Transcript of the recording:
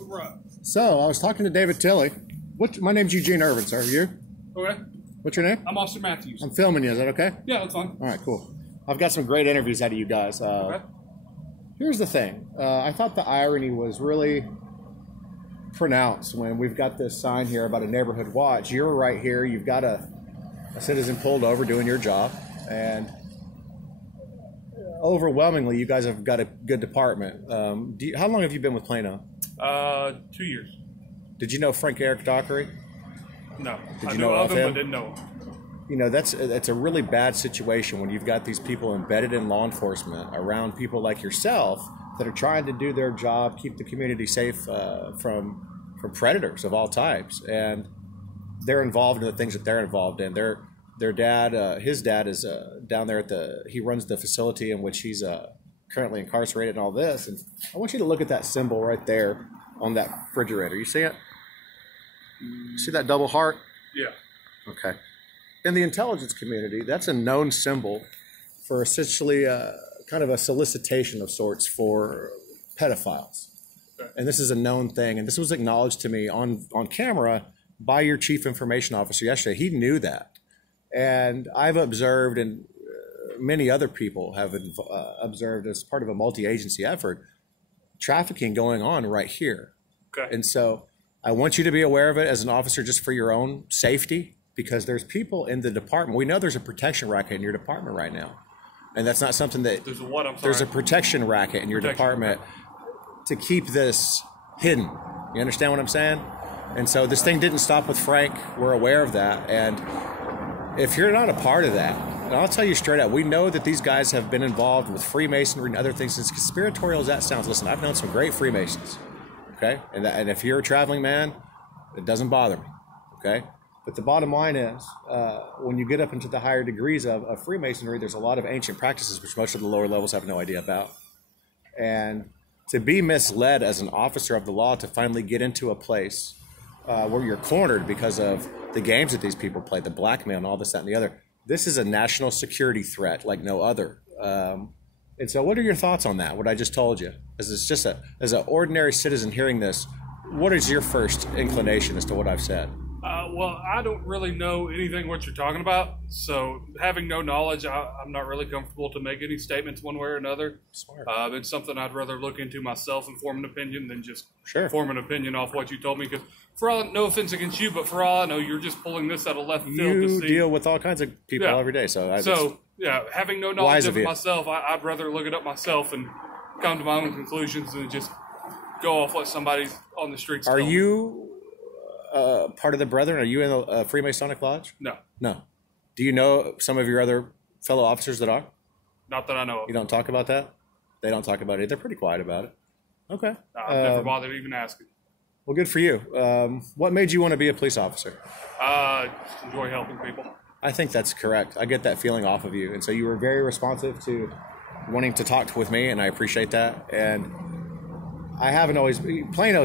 Right. So I was talking to David Tilley. My name's Eugene Irvin, sir. You? Okay. What's your name? I'm Officer Matthews. I'm filming you. Is that okay? Yeah, that's fine. All right, cool. I've got some great interviews out of you guys. Okay. Here's the thing. I thought the irony was really pronounced when we've got this sign here about a neighborhood watch. You're right here. You've got a citizen pulled over doing your job, and overwhelmingly, you guys have got a good department. How long have you been with Plano? 2 years. Did you know Frank Eric Dockery? No. Did I you know know of of him, him? but didn't know him. You know, that's a really bad situation when you've got these people embedded in law enforcement around people like yourself that are trying to do their job, keep the community safe from predators of all types, and they're involved in the things that they're involved in. Their dad, his dad is down there he runs the facility in which he's currently incarcerated and all this. And I want you to look at that symbol right there on that refrigerator. You see it? See that double heart? Yeah. Okay. In the intelligence community, that's a known symbol for essentially kind of a solicitation of sorts for pedophiles. Okay. And this is a known thing. And this was acknowledged to me on camera by your chief information officer yesterday. He knew that. And I've observed, and many other people have observed as part of a multi-agency effort, trafficking going on right here. Okay. And so I want you to be aware of it as an officer just for your own safety, because there's people in the department. We know there's a protection racket in your department right now. And that's not something that... There's a what? I'm sorry. There's a protection racket in your department to keep this hidden. You understand what I'm saying? And so this thing didn't stop with Frank. We're aware of that. And if you're not a part of that, and I'll tell you straight up, we know that these guys have been involved with Freemasonry and other things. As conspiratorial as that sounds, listen, I've known some great Freemasons, okay? And if you're a traveling man, it doesn't bother me, okay? But the bottom line is, when you get up into the higher degrees of Freemasonry, there's a lot of ancient practices which most of the lower levels have no idea about. And to be misled as an officer of the law to finally get into a place where you're cornered because of the games that these people play, the blackmail and all this, that, and the other, this is a national security threat like no other. And so what are your thoughts on that, what I just told you? As an ordinary citizen hearing this, what is your first inclination as to what I've said? Well, I don't really know anything what you're talking about, so having no knowledge, I'm not really comfortable to make any statements one way or another. Smart. It's something I'd rather look into myself and form an opinion than just Sure. form an opinion off what you told me. Because no offense against you, but for all I know, you're just pulling this out of left field to You see. deal with all kinds of people Yeah. every day, so having no knowledge of you. it myself, I'd rather look it up myself and come to my own conclusions than just go off what somebody's on the streets Are told me. you part of the Brethren? Are you in a Freemasonic lodge? No, No. Do you know some of your other fellow officers that are? not that I know of. You don't talk about that? They don't talk about it. They're pretty quiet about it. Okay. I've never bothered even asking. Well, good for you. What made you want to be a police officer? Just enjoy helping people. I think that's correct. I get that feeling off of you. And so you were very responsive to wanting to talk with me, and I appreciate that. And I haven't always... Plano's